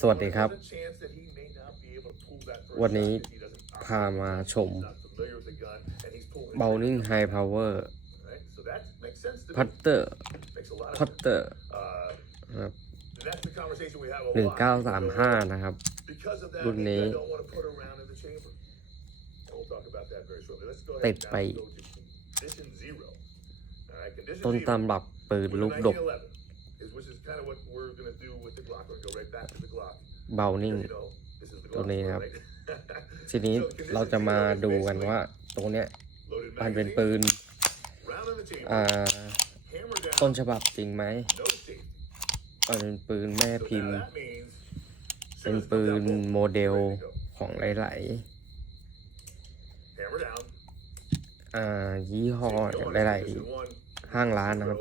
สวัสดีครับวันนี้พามาชม Browning High Power Putter นะครับ1935นะครับรุ่นนี้ติดไปต้นตำรับปืนลูกดกBrowning ตัวนี้นะครับทีนี้เราจะมาดูกันว่าตรงเนี้ยมันเป็นปืนต้นฉบับจริงไหมมันเป็นปืนแม่พิมพ์เป็นปืนโมเดลของหลายๆยี่ห้อหลายๆห้างร้านนะครับ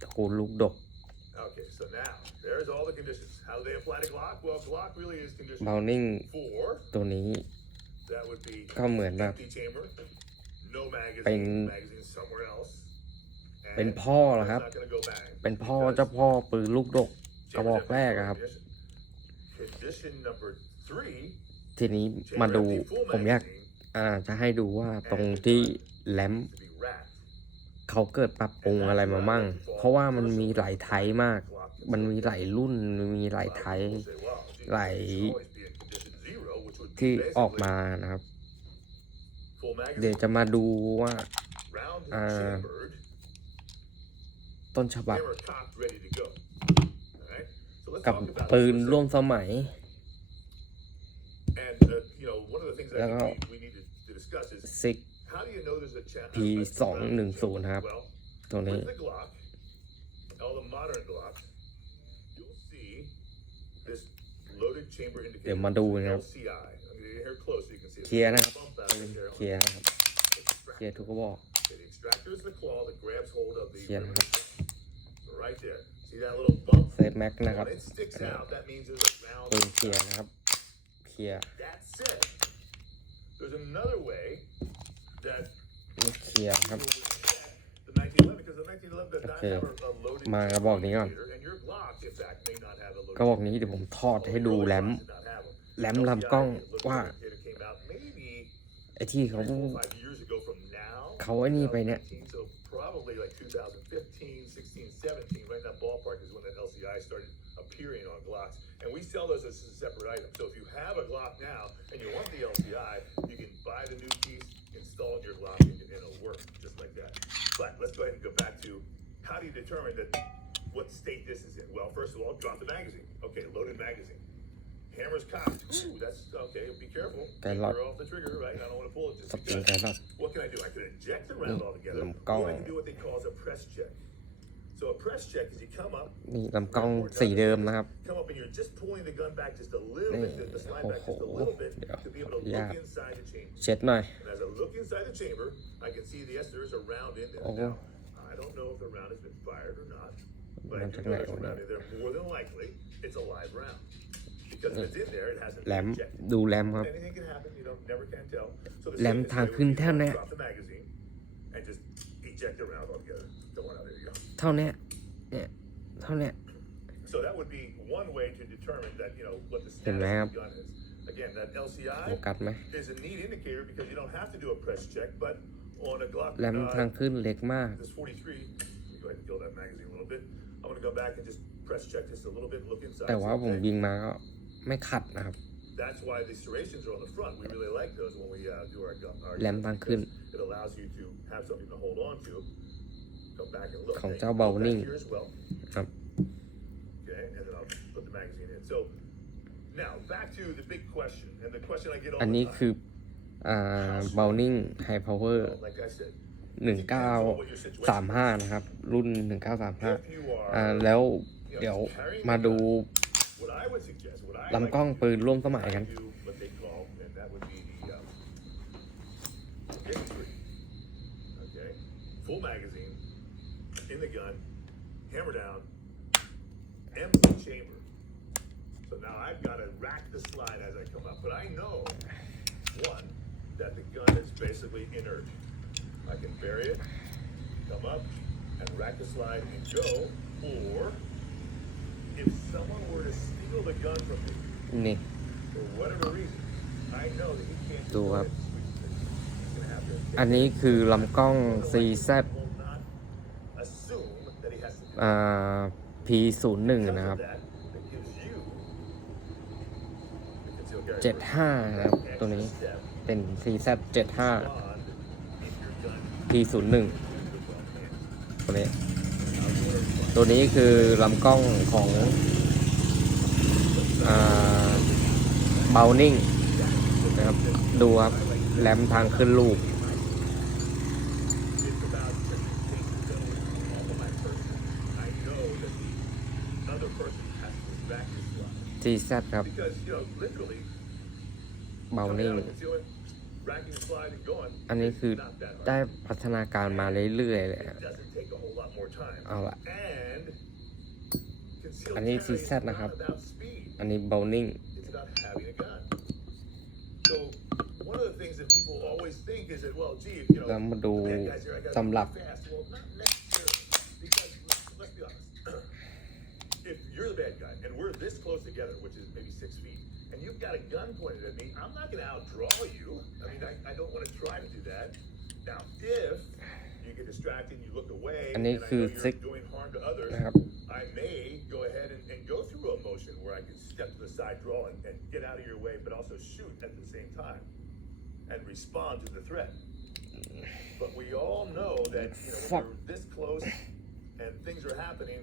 ตระกูลลูกดกBrowning ตัวนี้ก็เหมือนแบบเป็นพ่อเหรอครับเป็นพ่อเจ้าพ่อปืนลูกดกกระบอกแรกครับทีนี้มาดูผมอยากจะให้ดูว่าตรงที่แลมเขาเกิดปรับปรุงอะไรมามั่งเพราะว่ามันมีหลายไทป์มากมันมีหลายรุ่นมีหลายไทป์หลายที่ออกมานะครับเดี๋ยวจะมาดูว่าต้นฉบับกับปืนร่วมสมัยแล้วก็ซิกP210นะครับตัวนี้เดี๋ยวมาดูนะครับเคลียร์นะครับเคลียร์นะครับเคลียร์ทุกกระบอกเคลียร์นะครับเซตแม็กนะครับปืนเคลียร์นะครับเคลียร์นี่เคลียร์ครับโอเคมากระบอกนี้ก่อนกระบอกนี้เดี๋ยวผมทอดให้ดูแรมลำกล้องว่าไอ้ที่เขาไอ้นี่ไปเนี่ยappearing on Glocks, and we sell those as a separate item. So if you have a Glock now and you want the LCI, you can buy the new piece, install it in your Glock, and it'll work just like that. But let's go ahead and go back to how do you determine that what state this is in? Well, first of all, drop the magazine. Okay, loaded magazine. Hammer's cocked. Ooh, that's okay. Be careful. Finger off the trigger, right? I don't want to pull it just because. What can I do? I can eject the round altogether, or I can do what they call a press check. So a press check is you come up นี่ลำกล้องสีเดิมนะครับ come up and you're just pulling the gun back just a little bit, the slide back just a little bit to be able to look inside the chamber. เช็ดหน่อย And as I look inside the chamber, I can see yes, there is a round in there. Now, I don't know if the round has been fired or not, but I do know there's a round in there. More than likely, it's a live round because if it's in there, it hasn't been ejected. ดูแรมครับ Anything can happen, you never can tell. So แรมทางขึ้นเท่านี้ drop the magazine and just eject the round altogether. Don't want to there you go. เท่านี้เนี่ยเท่านี้ So that would be one way to determine that what the status of the gun is. Again, that LCI is a neat indicator because you don't have to do a press check, but on a Glock แรมทางขึ้นเล็กมาก this 43, let me go ahead and fill that magazine a little bit. I'm going to go back and just press check this a little bit, look inside. แต่ว่าผมยิงมาก็ไม่ขัดนะครับ That's why the serrations are on the front. We really like those when we do our gun. แรมทางขึ้น It allows you to have something to hold on to. ของเจ้าBrowning ครับ อันนี้คือBrowning High Power 1935นะครับรุ่น1935แล้วเดี๋ยวมาดูลำกล้องปืนร่วมสมัยกันfull magazine in the gun, hammer down, empty chamber. So now I've got to rack the slide as I come up. But I know, one, that the gun is basically inert. I can bury it, come up, and rack the slide and go the gun from me นี่ for whatever reason, I know that he can't ดู just ครับ go ahead and switch. He's gonna have to อันนี้คือลำกล้อง CZ will not assume that he has to do P01 because นะครับ of that gives you the concealed carry 75 นะครับ ตัวนี้ step เป็น CZ 75 bond if your gun P01 is well planned. ตัวนี้คือลำกล้องของเบลนิ่งนะครับ ดูครับแรมทางขึ้นลูก It's about taking the gun away from all of my person. I know that the other person has to back his slide. CZ ครับ Because, literally, เบล coming นิ่ง out of concealment, racking the slide and going, อันนี้คือ not that hard. ได้พัฒนาการมาเรื่อยๆเลย It doesn't take a whole lot more time. เอาละ And concealed อันนี้ carry is CZ นะครับ not about speed. อันนี้เบลนิ่ง It's about having a gun. So one of the things that people always think is that, well, gee, แล้วมาดู bad guys here, I gotta สำหรับ be fast. Well, not necessarily. Because let's be honest. If you're the bad guy and we're this close together, which is maybe 6 feet, and you've got a gun pointed at me, I'm not going to outdraw you. I mean, I don't want to try to do that. Now, if you get distracted, you look away, อัน and นี้ I know คือ you're ซิก doing harm to others, นะครับ I may go ahead and go through a motion where I can step to the side, draw, and get out of your way, but also shoot at the same time and respond to the threat. But we all know that when Fuck. you're this close and things are happening,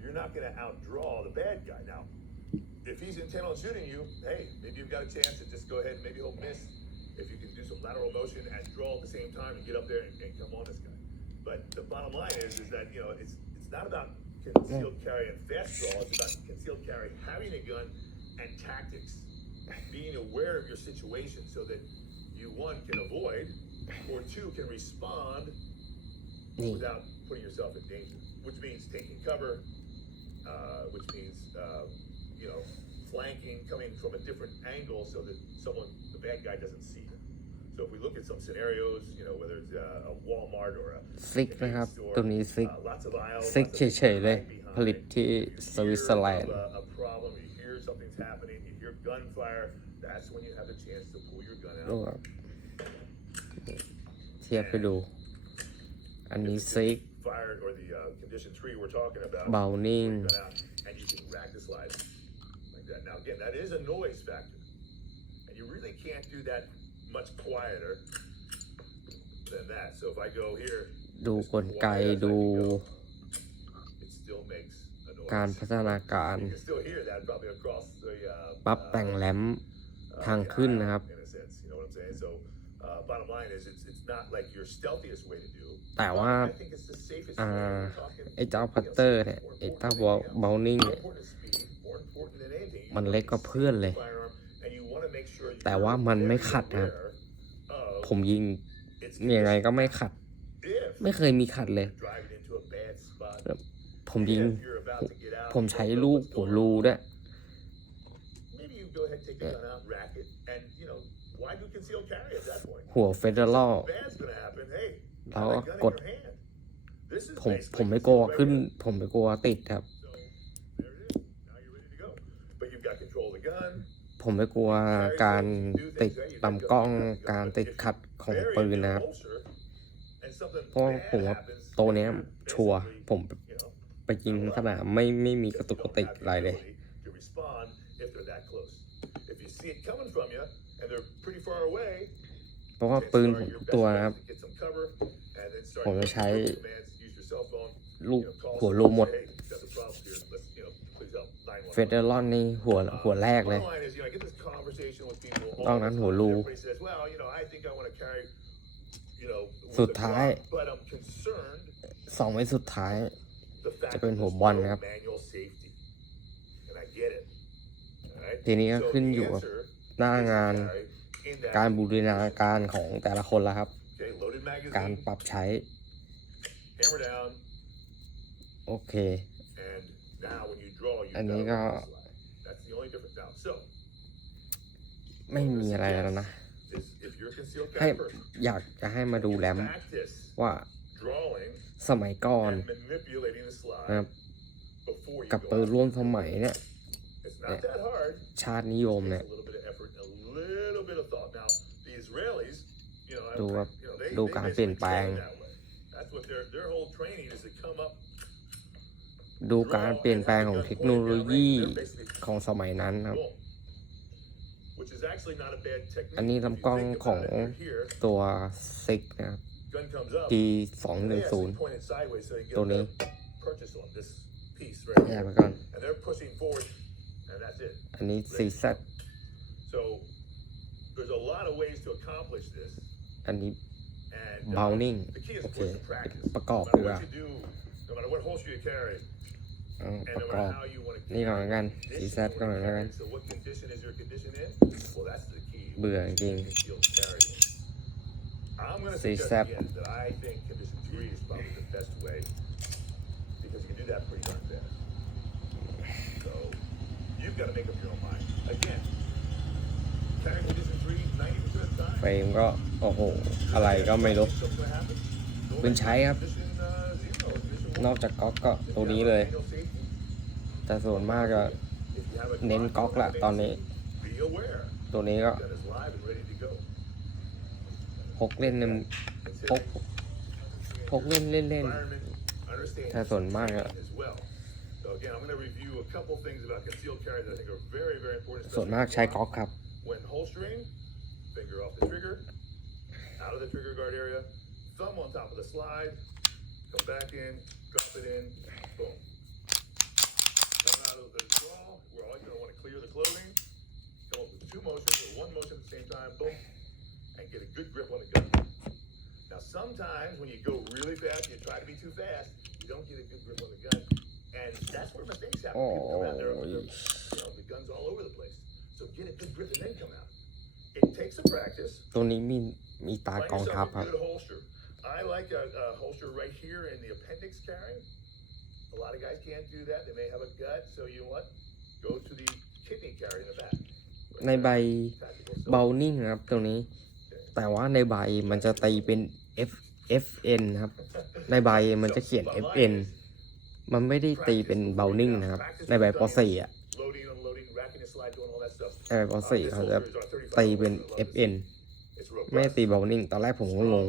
you're not going to outdraw the bad guy. Now, if he's intent on shooting you, hey, maybe you've got a chance to just go ahead and maybe he'll miss. If you can do some lateral motion and draw at the same time and get up there and come on this guy. But the bottom line is that it's not about concealed carry and fast draw. It's about concealed carry, having a gun, and tactics. Being aware of your situation so that you, one, can avoid, or two, can respond นี่ without putting yourself in danger. Which means taking cover, which means flanking, coming from a different angle so that the bad guy doesn't see you. So if we look at some scenarios, whether it's a Walmart or a ซิกนะครับ ตัวนี้ซิก lots of aisles, ซิก lots of เฉยๆเลย ผลิตที่สวิตเซอร์แลนด์ a problem, you hear something's happening, you hear gunfire, that's when you have a chance to pull your gun ดู out. ครับเทียบไปดู อันนี้ซิก Fired or the condition 3 we're talking about. เบลนิ่ง pull your gun out, and you can rack the slide like that. Now again, that is a noise factor, and you really can't do that much quieter than that. So if I go here, ดูกลไก quiet as I ดู can go, it still makes a noise. การพัฒนาการ You can still hear that probably across the ปรับแต่งแรมทางขึ้นนะครับ in a sense, you know what I'm saying? So bottom line is it's not like your stealthiest way to do. แต่ว่า I think it's the safest way. We're talking, ไอ้เจ้าพัตเตอร์เนี่ย ไอ้เจ้าเบลนิ่ง more เนี่ย important than speed, more important than anything. มันเล็กกว่าเพื่อนเลย Firearm, and you want to make sure แต่ว่ามันไม่ขัดครับ aware of ผมยิง its ยังไงก็ไม่ขัด if ไม่เคยมีขัดเลย driving into a bad spot, ผมยิง if you're about to get out, ผมใช้ลูกหัวรูด้วย maybe you go ahead and take the gun out, rack it, and why do concealed carry at that point? หัวเฟเดอรัล Bad's gonna happen. Hey, แล้ว have ก็ a gun in กด your hand. This is ผม basically ไม่กลัว concealed ขึ้น right ผมไม่กลัวติดครับ here. So there it is. Now you're ready to go. But you've got control of the gun. ผมไม่กลัวการติดลำกล้อง การติดขัดของปืนนะครับ เพราะผมว่าตัวเนี้ยชัวร์ผมไปยิงสนามไม่มีกระตุกกระติกอะไรเลย เพราะว่าปืนผมทุกตัวนะครับ ผมจะใช้ลูกหัวรูหมด เฟเดอรอนนี่หัวแรกเลยนอกนั้นหัวรู สุดท้าย2 ไว้สุดท้าย จะเป็นหัวบอลครับ ทีนี้ก็ขึ้นอยู่กับหน้างานการบูรณาการของแต่ละคนแล้วครับ การปรับใช้ โอเค อันนี้ก็ไม่มีอะไรแล้วนะ อยากจะให้มาดูแรมว่าสมัยก่อนนะครับกับปืนร่วมสมัยเนี่ย not that hard. ชาตินิยม Takes เนี่ย a little bit of effort and a little bit of thought. Now, the Israelis, you know, ดูครับ you know, they ดูการเปลี่ยน basically แปลง train that way. That's what their whole training is to come up, ดูการเปลี่ยนแปลงของเทคโนโลยีของสมัยนั้นครับ boom, which is actually not a bad technique. อันนี้ If you ลำกล้อง think ของ about it, you're here, ตัวซิกนะครับ gun comes up, P they actually 210 point it sideways so they get ตัวนี้ the purchase on this piece right แยก here. ไปก่อน And they're pushing forward, and that's it. อันนี้ CZ So there's a lot of ways to accomplish this. อันนี้ And Browning the key is โอ of เค course to practice. ประกอบ No ดี matter กว่า what you do, no matter what holster you carry, เอา and ประ no กอบ matter how you want to นี่ก่อน carry แล้วกัน this, CZ you ก่อน wanna แล้วกัน carry. So what condition is your condition in? Well, that's the key. เบื่อจริง Concealed carry. I'm going to CZ suggest again that I think condition 3 is probably the best way because you can do that pretty darn fast. So you've got to make up your own mind. Again, carrying condition 3 90% of the time. เฟรมก็โอ้โห อะไรก็ไม่รู้ What's gonna happen? ปืนใช้ครับ Condition 0, condition นอกจากก๊อกก็ตัวนี้เลย 1. Manual safety. แต่ส่วนมากก็ If you have a เน้น Glock ก๊อกละตอนนี้ be aware ตัวนี้ก็ that is live and ready to go. พกเล่นเนี่ยพกพกเล่นเล่น Environment, understand ถ้าส่วนมากอะ as well. So again, I'm going to review a couple things about concealed carry that I think are very, very important. ส่วนมากใช้ก๊อกครับ When holstering, finger off the trigger, out of the trigger guard area, thumb on top of the slide, come back in, drop it in, boom. Come out of the draw, we're always going to want to clear the clothing, come up with 2 motions or 1 motion at the same time, boom, and get a good grip on the gun. Now sometimes when you go really fast, you try to be too fast, you don't get a good grip on the gun, and that's where mistakes happen. People come out there, you know, the gun's all over the place. So get a good grip and then come out. It takes some practice. ตัวนี้มีตากอง Find ทัพ yourself ครั a บ good holster. I like a holster right here in the appendix carry. A lot of guys can't do that. They may have a gut, so you know what? Go to the kidney carry in the back. ในใบ Tactical เบา silver. นิ่งครับตัวนี้ แต่ว่าในใบมันจะตีเป็น FN ครับ ในใบมันจะเขียน FN มันไม่ได้ตีเป็นเบานิ่งนะครับ ในใบป .4 อ่ะ Loading, unloading, racking and slide, doing all that stuff. ในใบป .4 เขาจะ This holster is on 35 ตีเป็น I love this. FN It's ไม่ได้ robust. ตีเบานิ่ง ตอนแรกผมก็งง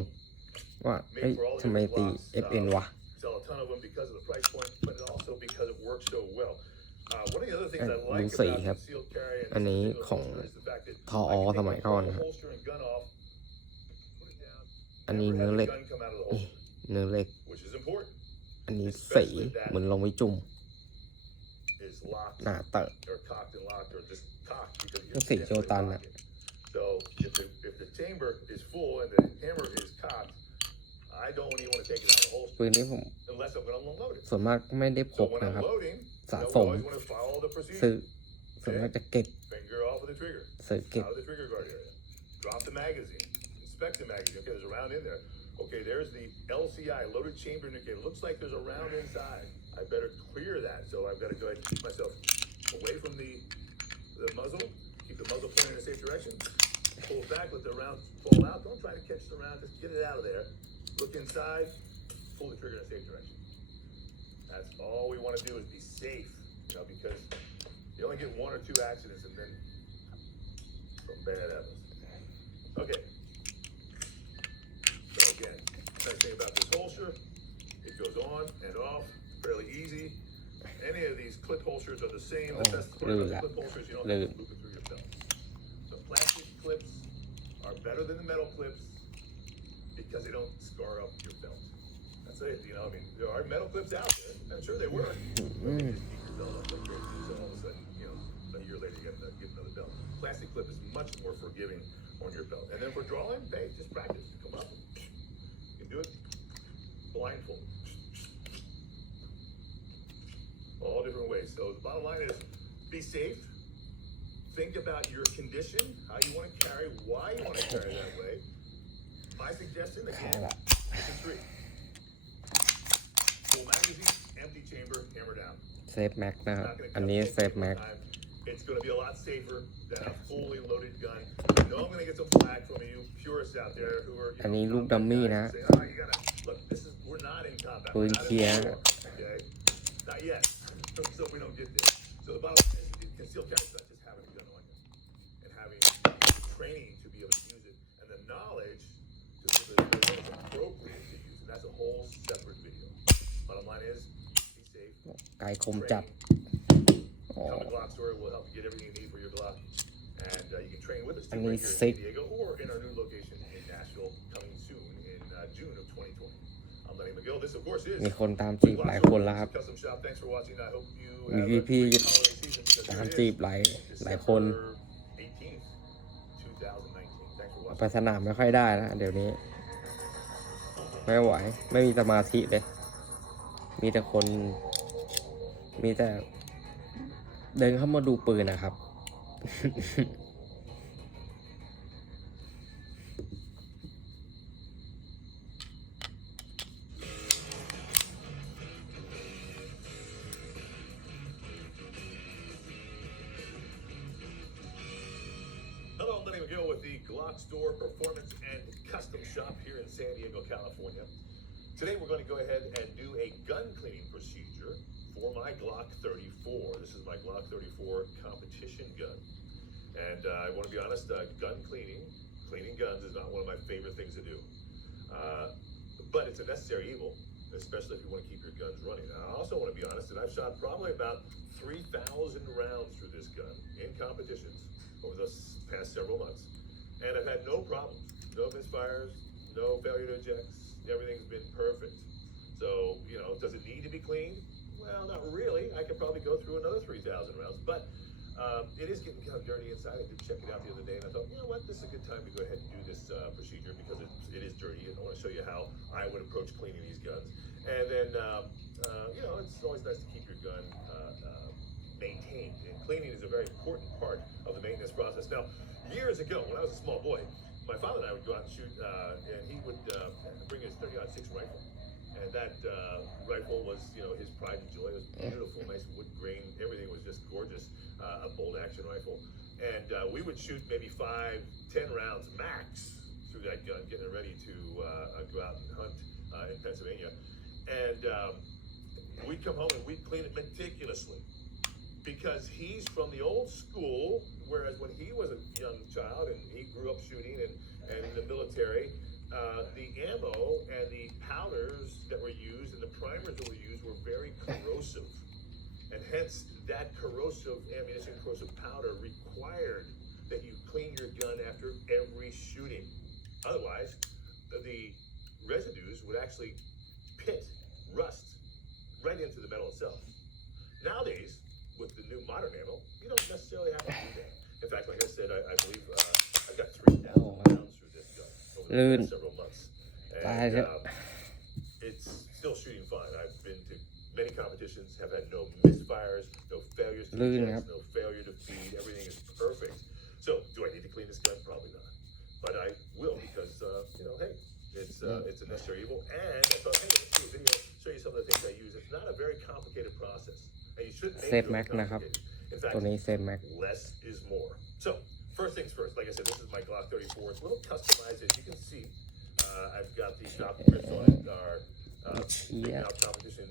ว่าเฮ้ยทำไมตี FN วะ Sell a ton of them because of the price point, but also because it works so well. One of the other things I ดู like สี about ครับ concealed carry and อันนี้ this ของ holster is the fact that ทอ I can สมัย take ก่อน the นะครับ holster and gun off, put it down, อันนี้ never เนื้อ have เหล็ the ก gun come out of the holster, เนื้อเหล็ก which is important. อันนี้สีเหมือนลงไปจุ่ม Is locked หน้าเตอะ or cocked and locked or just cocked because you ก็สีโจตัน lock อะ it. So if the chamber is full and the hammer is cocked, I don't even want to take it out of the holster ปืนนี้ผม unless I'm going to unload it. ส่วนมากไม่ได้พ So ก when นะ I'm ครับ loading, สะ you know, ส we ม always want to follow the procedure. ซื้อส่วนมากจะเก็บ Finger off of the trigger, ซื้อเก็บ out of the trigger guard area. Drop the magazine, inspect the magazine. Okay, there's a round in there. Okay, there's the LCI, loaded chamber indicator. Looks like there's a round inside. I better clear that. So I've got to go ahead and keep myself away from the muzzle. Keep the muzzle pointing in a safe direction. Pull it back, let the round fall out. Don't try to catch the round. Just get it out of there. Look inside. Pull the trigger in a safe direction. That's all we want to do is be safe, you know, because you only get 1 or 2 accidents and then some bad happens. Okay. So again, nice thing about this holster, it goes on and off fairly easy. Any of these clip holsters are the same. The best part about the clip holsters, you don't have to loop it through your belt. The plastic clips are better than the metal clips because they don't scar up your belt. That's it, you know, I mean, there are metal clips out there. I'm sure they work. But they just keep your belt up like crazy. So all of a sudden, you know, a year later you get another belt. Plastic clip is much more forgiving on your belt. And then for drawing, hey, just practice. Come up. You can do it blindfold. All different ways. So the bottom line is be safe. Think about your condition, how you want to carry, why you want to carry that way. My suggestion, again, condition 3. Full magazine, empty chamber, hammer down. เซฟแม็กนะครับ Not gonna อันนี้ cut เซฟ all แม็ก the time. It's going to be a lot safer than a fully loaded gun. I know I'm going to get some flack from you purists out there who are, อันนี้ลูกดัมมี่นะ say, oh, you gotta look. This is we're not in combat. ปื We're น not เค in ลียร์ war, okay? Not yet. So we don't get there. So the bottom line is concealed carry is not just having a gun on you and having training to be able to use it and the knowledge to be able to know when it's appropriate to use it. That's a whole separate video. Bottom line is, be safe. ไกลคมจัด Come to Glock Store. We'll help you get everything you need for your Glock. And you can train with us too, อัน right นี้ here in ซิก San Diego or in our new location in Nashville coming soon in June of 2020. I'm Lenny McGill. This, of course, is มีคนตามจีบหลายคนแล้วครับ Custom Shop. Thanks for watching. I hope you มี have a พี่ great holiday season because ตาม here it จี is, บหลายคน December 18th, 2019. Thanks for ไป watching. สนามไม่ค่อยได้แล้วเดี๋ยวนี้ ไม่ไหว ไม่มีสมาธิเลย มีแต่คน มีแต่เดินเข้ามาดูปืนนะครับ Hello, I'm Lenny McGill with the Glock Store Performance and Custom Shop here in San Diego, California. Today we're going to go ahead and do a gun cleaning procedure for my Glock 34. This is my Glock 34 competition gun. And I want to be honest, gun cleaning guns is not one of my favorite things to do. But it's a necessary evil, especially if you want to keep your guns running. Now, I also want to be honest that I've shot probably about 3,000 rounds through this gun in competitions over the past several months. And I've had no problems, no misfires, no failure to ejects. Everything's been perfect. So, does it need to be cleaned? Well, not really. I could probably go through another 3,000 rounds, but it is getting kind of dirty inside. I did check it out the other day, and I thought, you know what, this is a good time to go ahead and do this procedure because it is dirty, and I want to show you how I would approach cleaning these guns. And then, it's always nice to keep your gun maintained, and cleaning is a very important part of the maintenance process. Now, years ago, when I was a small boy, my father and I would go out and shoot, and he would bring his 30-06 rifle. And that rifle was, his pride and joy. It was beautiful, nice wood grain. Everything was just gorgeous. A bolt action rifle. And we would shoot maybe 5-10 rounds max through that gun, getting it ready to go out and hunt in Pennsylvania. And we'd come home and we'd clean it meticulously because he's from the old school, whereas when he was a young child and he grew up shooting and in the military, the ammo and the powders that were used and the primers that were used were very corrosive. And hence, that corrosive ammunition, corrosive powder required that you clean your gun after every shooting. Otherwise, the residues would actually rust right into the metal itself. Nowadays, with the new modern ammo, you don't necessarily have to do that. In fact, like I said, I believe I've got 3,000 rounds through this gun over the past several months. And it's still shooting fine. I've been to many competitions, have had no misfires, no failures to eject, no failure to feed. Everything is perfect. So, do I need to clean this gun? Probably not. But I will because, hey, it's a necessary evil. And I thought, hey, let's do a video, show you some of the things I use. It's not a very complicated process. And you shouldn't make it complicated. In fact, less is more. So, first things first. Like I said, this is my Glock 34. It's a little customized, as you can see. I've got the knob grips on it. Big knob competition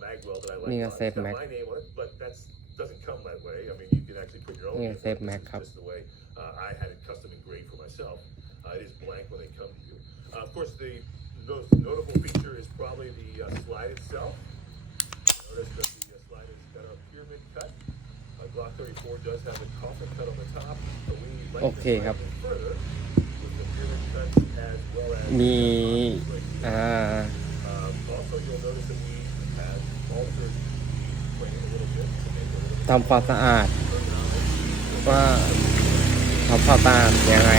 mag weld that I like. It's got my name on it, but that doesn't come that way. I mean, you can actually put your own name on it. This is just the way I had it custom engraved for myself. It is blank when they come to you. Of course, the most notable feature is probably the slide itself. Notice that the slide has got a pyramid cut. Glock 34 does have a coffin cut on the top, but we like to slide it further with the pyramid cut as well as มี also you'll notice that we have altered the frame a little bit to make it a little bit ทำความสะอาดว่าทำความสะอาดยังไง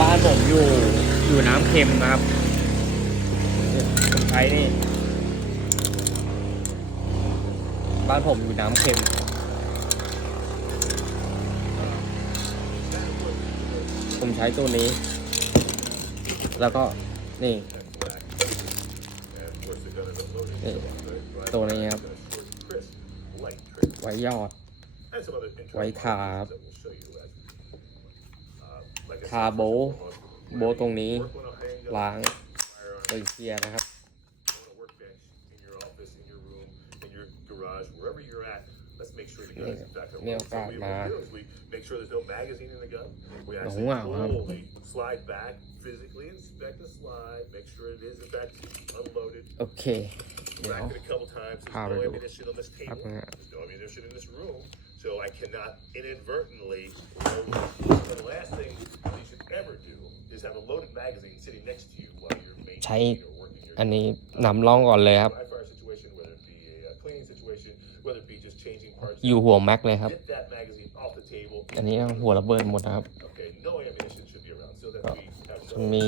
บ้านผมอยู่น้ำเค็มนะครับคนไทยนี่บ้านผมอยู่น้ำเค็มผมใช้ตัวนี้แล้วก็นี่ตัวนี้ครับไว้ยอดไว้ทาโบตรงนี้ล้างโดยเคลียร์นะครับ garage, wherever you're at, let's make sure the นี่ gun is in fact มีโอกาส unloaded. So มา what we do is we make sure there's no magazine in the gun. We หลง actually ว่าวครับ fully slide back, physically inspect the slide, make sure it is in fact unloaded. โอเค เดี๋ยว Racked it a couple times. There's พาไป no ดู ammunition on this ครับ table. นะฮะ There's no ammunition in this room, so I cannot inadvertently load this. So the last thing that you should ever do is have a loaded magazine sitting next to you while you're ใช้ maintaining or working your อันนี้นำร่องก่อนเลยครับ dry fire situation, whether it be a cleaning situation, whether it be just changing parts. อยู่หัวแม็กเลยครับ Get that magazine off the table. อันนี้หัวระเบิดหมดนะครับ Okay, no ammunition should be around, so that we have มัน no. มี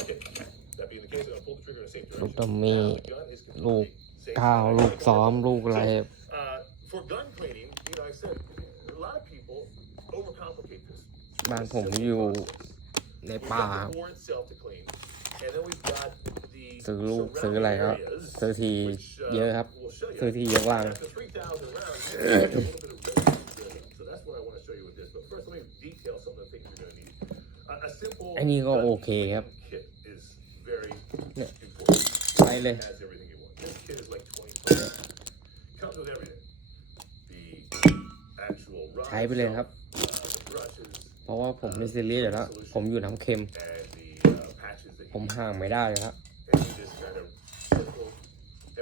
Okay, that being the case, I'm gonna pull the trigger in a safe ลูก direction. ดัมมี่ Now, the gun is ลูก completely safe. ก้าวลูกซ้อมลูกอะไร For gun cleaning, you know, I said a lot of people overcomplicate this. บ้านผมอยู่ใน We've ป่า got the board itself to clean, and then we've got the ซื้อลูกซื้ออะไรก็ surrounding areas, ซื้อที which, เยอะครับ we'll show you. ซื้อทีเยอะว่าง After 3,000 rounds, a little bit of residue. So that's what I want to show you with this. But first, let me detail some of the things you're going to need. A simple อันนี้ก็โอเคครับ kit is very เนี่ย important. ใช้เลย It has everything you want. This kit is like 20 bucks. Comes with everything. The actual rod ใช้ไปเลยครับ the brushes, เพราะว่าผมไม่ซีเรียสอยู่แล้ว ผมอยู่น้ำเค็ม and the patches that ผ you ม use. ห่างไม่ได้เลยครับ And you just kind of simple,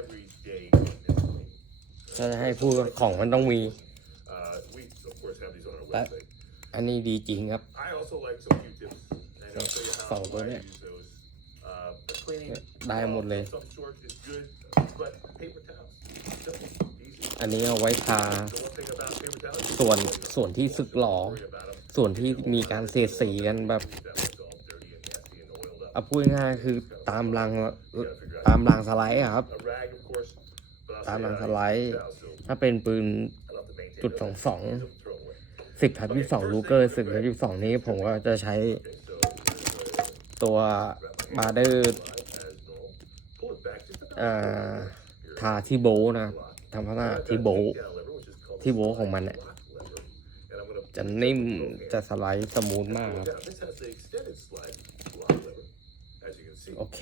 everyday cleaning. ถ้าจะให้พูดว่าของมันต้องมี We of course have these on our That- website. อันนี้ดีจริงครับ I also like some Q-tips, and I'll show you how Salt I on it. use those. The cleaning ได้หมดเลย of some sort is good, but paper towels, simple, easy. อันนี้เอาไว้ทา The one thing about paper towels, ส่วนที่สึกหรอ worry about them. ส่วนที่มีการเสียดสีกันแบบ That one's all dirty and nasty and oiled up. เอาพูดง่ายๆคือตามรางสไลด์อะครับ A rag, of course, but I'll ตาม say ราง I ส use ไลด์ paper towels, so ถ้าเป็นปืน I love to maintain จุด those. 22 Don't throw them away. 10/22ลูเกอร์10/22นี้ผมก็จะใช้ Okay, so ตัวบาร์เดอร์ as normal. Pull it back just about ทาที่โบว์นะทำลักษณะที่โบว์ down lever, which is called ที่โบว์ของมันเนี่ย lock lever. And I'm gonna จะนิ่มจะสไลด์สมูทมากครับ down. This has the extended slide lock lever, as you can see, โอเค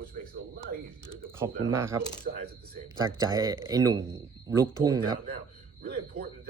which makes it a lot easier to ขอบ pull คุณ down มากครับ both sides at the same time. จากใจไอ้หนุ่มลูกทุ่งครับ Now, really important